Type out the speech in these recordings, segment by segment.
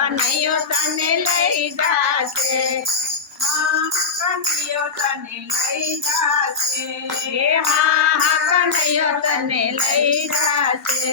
કનૈયો તને લઈ જાશે. હા કનૈયો તને લઈ જાશે. હે હા હા કનૈયો તને લઈ જાશે.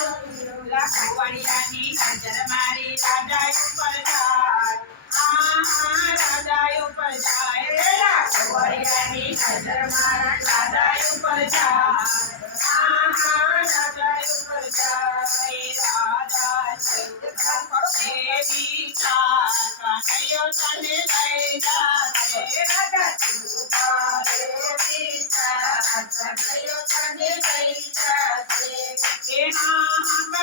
ગોરસ લાખવાડિયાની નજર મારી રાજા ઉપર જાય હા હા રાજા ઉપર જાય પેલા વડિયાની નજર મારા રાજા ઉપર જાય હા હા રાજા ઉપર જાય રાજા દેવી કા કનૈયો તને લઈ જાશે રાધા ચૂપા દેવી સા કનૈયો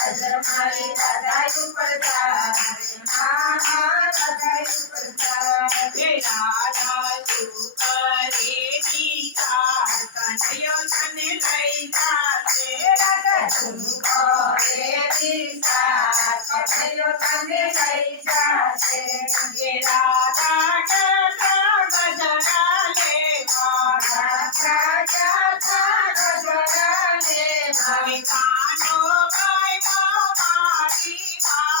નજર મારી રાધા ઉપર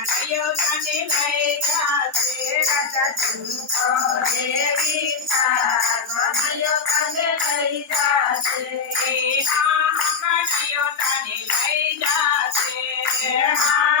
રાજા રાજા રાજા કનૈયો તને લઈ જાશે રાધા ઝુમકો દેવી કનૈયો તને લઈ જાશે કનૈયો તને લઈ જાશે હા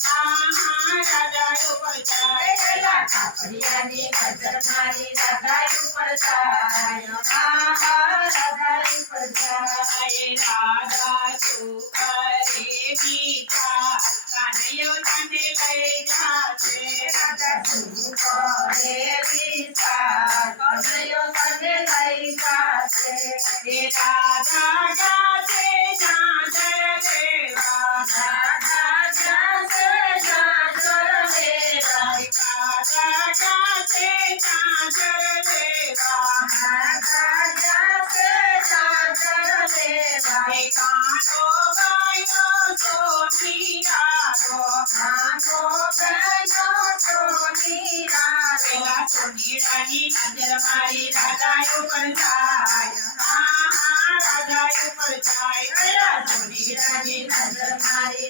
કાપડિયાની નજર મારી રાજા ઉપર જાય હા હા રાજા ઉપર જાય પેલા કાપડિયાની નજર મારી રાધા ઉપર જાય હા હા રાધા ઉપર જાય હે રાજા શું કરે વિચાર કનૈયો તને લઈ જાશે રાધા ઝુમકો દેવી સા કનૈયો તને લઈ જાશે હે રાધા ગાશે ચાદર લેવા રાધા મારી રાજા ઉપર જાય રાજા ઉપર જાય સોની રાજી નજર મારી